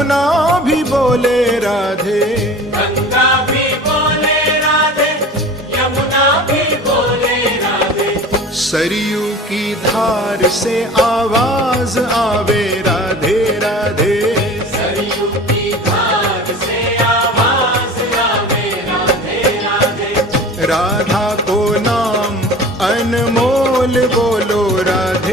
यमुना भी बोले राधे, गंगा भी बोले राधे, यमुना भी बोले राधे। सरयू की धार से आवाज आवे राधे राधे, सरयू की धार से आवाज आवे राधे राधे। राधा को नाम अनमोल बोलो राधे